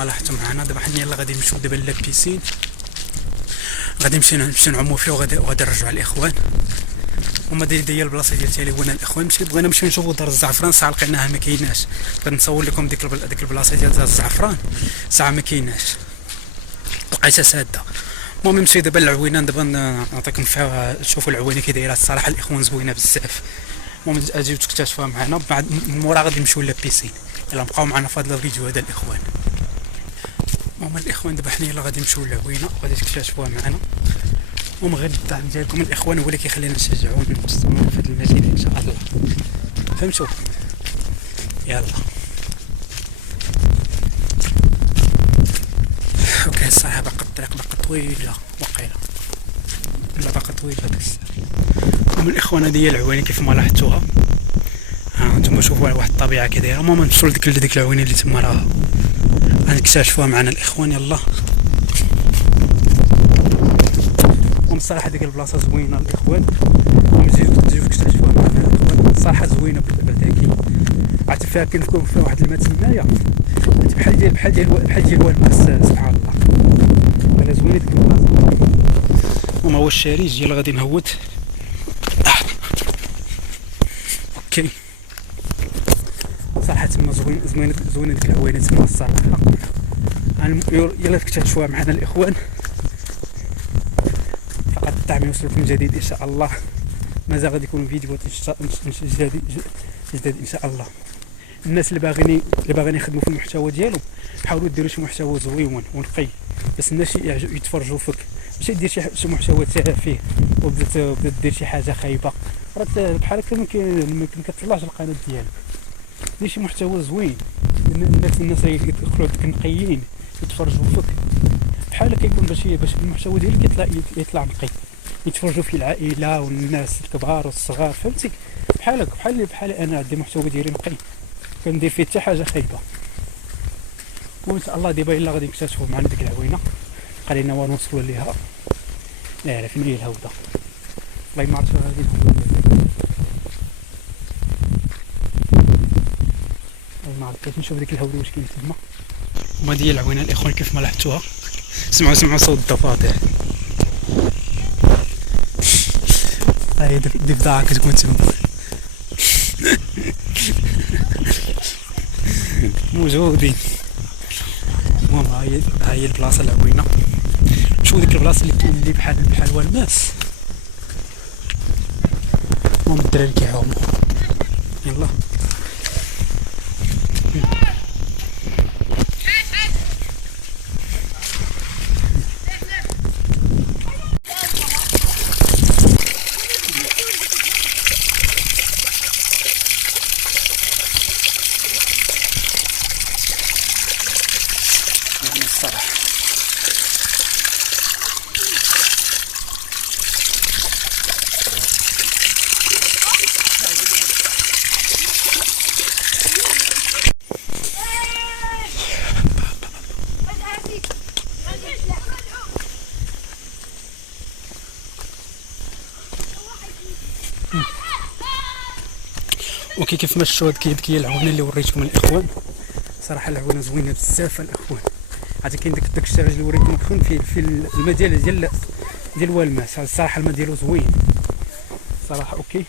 ما لاحظتوا معنا دابا حنا يلاه غادي نمشيو دابا للبيسين، غادي نمشيو نعوموا فيه وغادي نرجعوا الاخوان. هما ديال البلاصه ديال تاليوان الاخوان. بغينا نمشيو نشوفوا دار الزعفران، ساعه لقيناها ما كايناش. بغيت نصور لكم ديك البلاصه ديال دار الزعفران، ساعه ما كايناش، لقيتها ساده. المهم نمشي دابا للعوينه، دابا نعطيكم فيها تشوفوا العوينه كي دايره. الصراحه الاخوان زوينه بزاف. المهم اجيو تكتشفوها معنا، بعد من مورا غادي نمشيو للبيسين. يلا بقاو معنا في هذا الفيديو هذا الاخوان. المهم الاخوان دابا حنا يلا غادي نمشيو للعوينه وغادي تكتشفوها معنا. المهم غير الدعم ديالكم الاخوان هو اللي كيخلينا نشجعوا ونستمروا في هذا المجال ان شاء الله. فهمتوا؟ يلا اوكي. الصراحه باقا الطريق باقا طويله وقيله، لا باقا طويله بزاف. المهم الاخوان هذه هي العوينه كيف ما لاحظتوها. ها انتم شوفوا واحد الطبيعه كي دايره. المهم نمشيو لديك العوينه اللي تما راه غنكتشفوها معنا الاخوان. يلا. الصراحه ديك البلاصه زوينه الاخوان، تجيو تكتشفوها معنا الاخوان. الصراحه زوينه بالتاكيد. عرفت فيها كنكون فيها واحد الماء تمايا بحال ديال الماس. سبحان الله انا زوينه ديك البلاصه. وما هو الشارج يلا غادي نهوت. اوكي. صراحه تما زوينه ديك العوينه تما الصراحه. يلا تكتشفوها معنا الاخوان. فقط الدعم يوصلكم جديد ان شاء الله. مازال غادي يكون فيديوهات جداد ان شاء الله. الناس اللي باغيين يخدموا في المحتوى ديالهم حاولوا ديروا شي محتوى زوين ونقي باش الناس يتفرجوا فيك، ماشي دير شي محتوى تافه وبدات دير شي حاجه خايبه. راه بحال هكا ما كتطلعش القناه ديالك. دير شي محتوى زوين، الناس يدخلوا نقيين يتفرجوا فيك. بحال كيكون باش المحتوى ديالك يطلع نقي، يتفرجوا فيه العائله والناس الكبار والصغار. فهمتي؟ بحال انا عندي محتوى ديالي نقي، كندير فيه حتى حاجه خايبه. وان شاء الله دابا الا غادي نكتشفوا معنا ديك العوينه قالينا ونوصلوا ليها. لا فين هي الهوده؟ والله ما عرفتش غادي ما عرفتش. نشوف ديك الهوده واش كاين تما. هما ديال العوينه الاخوان كيف ما لاحظتوها. سمعوا صوت الضفادع. هاي الضفدعه كتكون تما موجودين. المهم هاي البلاصه العوينه. شوف ديك البلاصه اللي بحال والماس. المهم الدراري كيعوموا. يلا الصراحه. اوكي كيف ما شفتوا هذه هي العوينه اللي وريتكم الاخوان. صراحه العوينه زوينه بزاف الاخوان. عاد كاين داك الشارج اللي وريتكم الاخوان في الماء ديال والماس. الصراحه الماء ديالو زوين صراحه. اوكي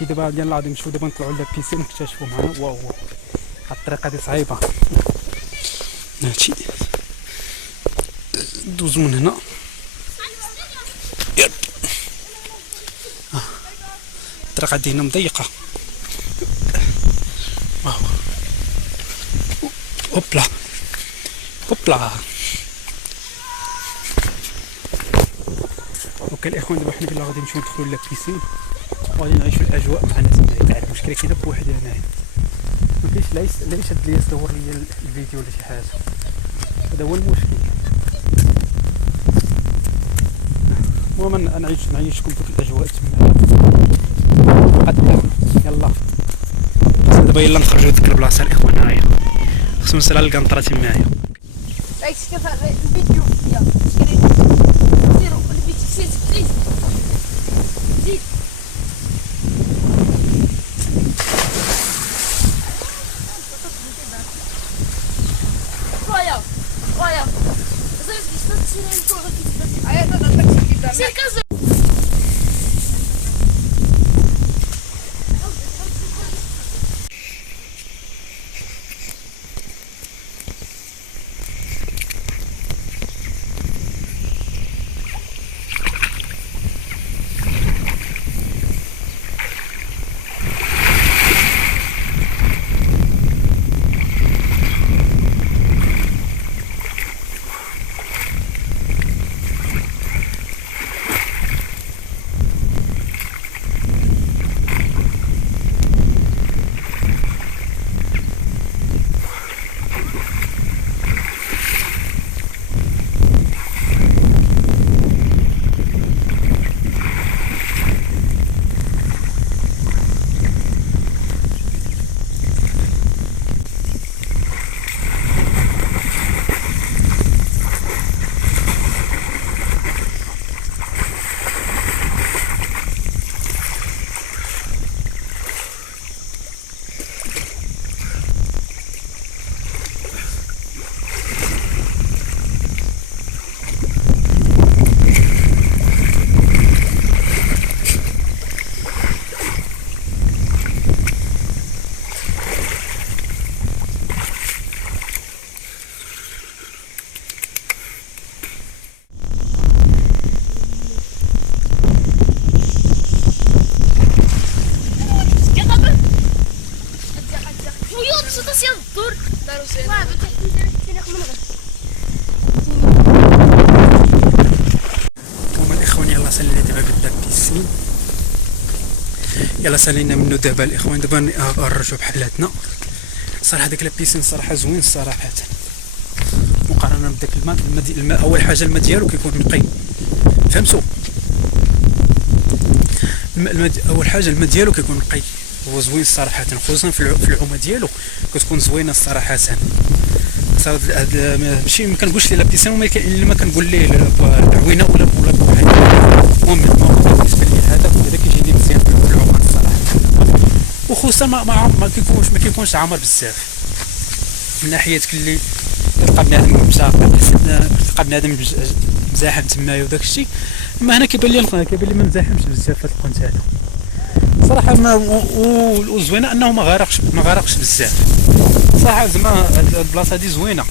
دابا يلاه غادي نمشيو دابا نطلعوا للبيسين نكتشفوا معنا. واو هاد الطريقه هادي صعيبه. هادشي دوزو من هنا. الطريقه دي هنا مضيقه. واو هوبلا هوبلا. اوكي الاخوان دابا حنا يلاه غادي نمشيو ندخلوا للبيسين وغادي نعيشوا الاجواء معنا تما. تاع المشكله كاينه بوحدي هنايا، مكاينش لا يشد ليا يصور ليا الفيديو ولا شي حاجه. هذا هو المشكل. المهم نعيشكم في الاجواء تما. يلا دابا يلا نخرجوا ديك البلاصه الاخوان. هاهي خصنا نوصل على القنطره تمايا. الفيديو ديروا الفيديو زيد هما الاخوان يلا سالينا دابا قدام بيسين، يلا سالينا منو دابا الاخوان. دابا نرجعو بحالاتنا. صراحه داك لابيسين صراحه زوين صراحه مقارنه بداك الماء. اول حاجه الماء ديالو كيكون نقي، فهمتوا؟ اول حاجه الماء ديالو كيكون نقي، هو زوين صراحه، خصوصا في العومه ديالو كتكون زوينه صراحه. ماشي ما كنقولش لا بيسين، ما كنقول ليه العوينه ولا المهم بالنسبه لي هذا كيجيني مزيان في العومه الصراحه، وخصوصا ما كيكونش عامر بزاف من ناحيه اللي تلقى بنادم تلقى بنادم مزاحم تمايا وداك الشيء. اما هنا كيبان لي ما مزاحمش بزاف في هذا الكونت هذا صراحه. وزوينه انه ما غارقش بزاف صراحه. زعما البلاصه هذه زوينه،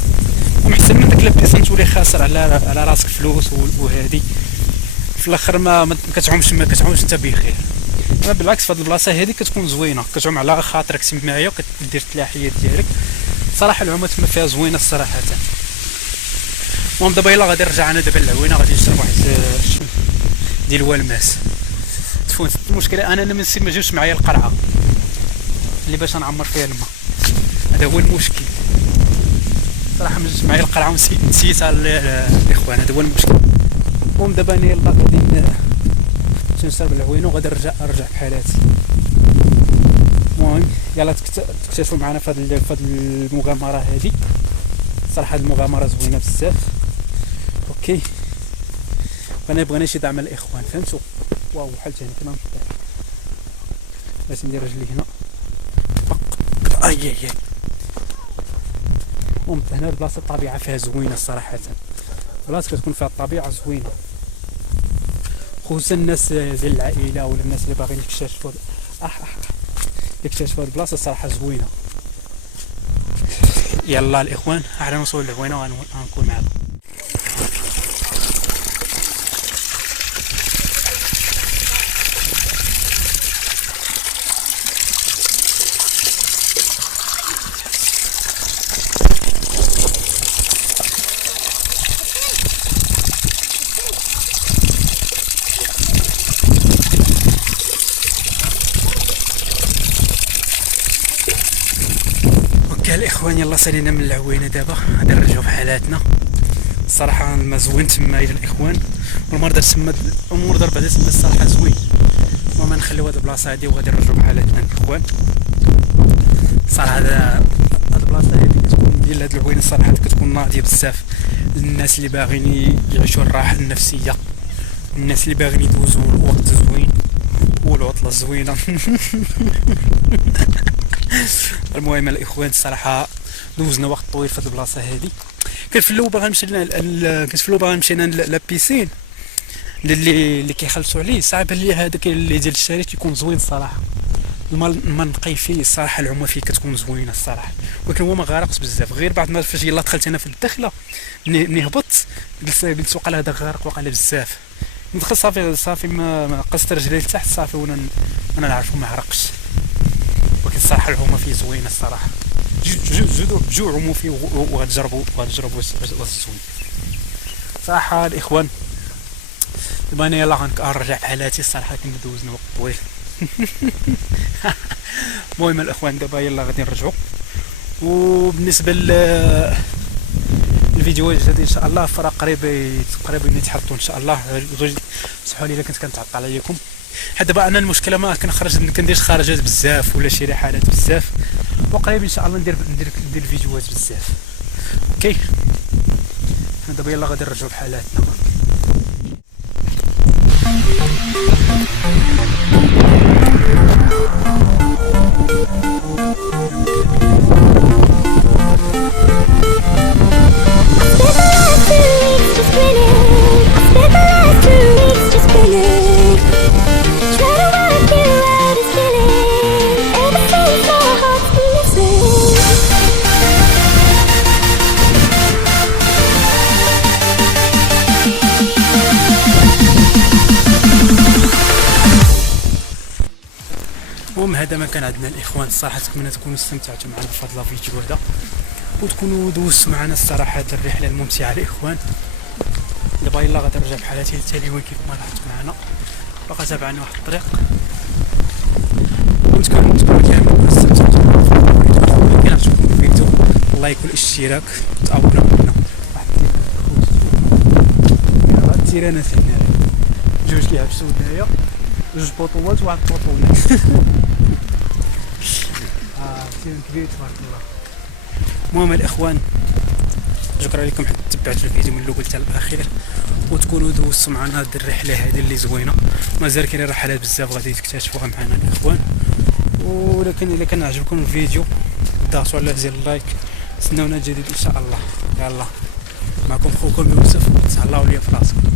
ومحسن من داك لابيسين تولي خاسر على راسك فلوس وهذه في الاخر ما كتعومش انت بخير. اما بالعكس في هذه البلاصه هذه كتكون زوينه، كتعوم على خاطرك تمايا وكدير التلاحيات ديالك صراحه. العومه تما فيها زوينه الصراحه. المهم دابا يلا غادي نرجع انا دابا للعوينه، غادي نشرب واحد ديال والماس. تفوت المشكله انا ما جبتش معايا القرعه اللي باش نعمر فيها الماء، هذا هو المشكل صراحه. ما جبتش معايا القرعه ونسيتها الاخوان، هذا هو المشكل. المهم دابا انا يلا غادي نشرب العوينه وغادي نرجع بحالاتي. المهم يلا تكتشفوا معنا في هذه المغامره هذه صراحه. المغامره زوينه بزاف. اوكي بغينا شي دعم الاخوان، فهمتوا؟ واو بحال هنا كما لازم ندير رجلي هنا. اي المهم هنا البلاصه الطبيعه فيها زوينه صراحه، بلاصه كتكون فيها الطبيعه زوينه، خصوصا الناس ديال العائله ولا الناس اللي باغيين يكتشفوا البلاصه صراحه زوينه. يلا الاخوان على نوصل للعوينه وغنكون معكم. الاخوان يلا سالينا من العوينه، دابا غادي نرجعو بحالاتنا. الصراحه الماء زوين تما الى الاخوان، والمرضى تما الامور ضرب بعدا تما الصراحه زوين. المهم نخليو هاد البلاصه هادي وغادي نرجعو بحالاتنا الاخوان. صراحه هاد البلاصه هادي كتكون ديال هاد العوينه الصراحه كتكون ناضيه بزاف للناس اللي باغيين يعيشوا الراحه النفسيه، الناس اللي باغيين يدوزوا الوقت زوين والعطله زوينه. المهم الاخوان الصراحه دوزنا وقت طويل في هذه البلاصه هذه. كنت في الاول باغي نمشي لابيسين، اللي كيخلصوا عليه صعب عليه هذاك اللي ديال الشارع تيكون زوين الصراحه. الماء نقي فيه الصراحه، العومه فيه كتكون زوينه الصراحه، ولكن هو ما غارقش بزاف، غير بعد ما فاش يلا دخلت انا في الدخله ملي هبطت قلت وقع هذا غارق، وقع بزاف. ندخل صافي ما قصت رجلي لتحت صافي، وانا نعرفو ما عرقش. ولكن الصراحه العومه فيه زوينه الصراحه. جو عوموا فيه وغتجربوا واش زوين صراحه الاخوان. دابا انا يلاه غنرجع حالاتي الصراحه، كنا دوزنا وقت طويل. المهم الاخوان دابا يلا غادي نرجعوا. وبالنسبه الفيديوهات الجديده ان شاء الله فرا قريبين يتحطوا ان شاء الله. صحوا لي الا كنت كنتعطل عليكم، حيت دابا انا المشكله ما كنديرش خرجات بزاف ولا شي رحلات بزاف، وقريب ان شاء الله ندير فيديوهات بزاف. اوكي حنا دابا يلا غادي نرجعوا بحالاتنا. المهم هذا ما كان عندنا الاخوان الصراحه. نتمنى تكونوا استمتعتوا معنا في هذا الفيديو هذا، وتكونوا دوزتوا معنا الصراحه هذه الرحله الممتعه الاخوان. دابا يلا غادي نرجع بحالاتي للتالي كيف ما لاحظت معنا، باقا تابعنا واحد الطريق. ونتكلموا كامل استمتعتوا معنا. كان عجبكم الفيديو لايك والاشتراك وتابعوا معنا. واحد التيرانات هنا جوج كيعبسوا هنايا، جوج بطولات وواحد البطولة. تيران كبير تبارك الله. المهم الاخوان شكرا لكم حيت تبعتوا الفيديو من الاول حتى الاخير، وتكونوا دوزتوا معنا هذه الرحله هذه اللي زوينه. مازال كاين رحلات بزاف غادي تكتشفوها معنا الاخوان. ولكن الا كان عجبكم الفيديو ضغطوا على زر اللايك. استناونا جديد ان شاء الله. يلا معكم خوكم يوسف، تهلاو ليا في راسكم.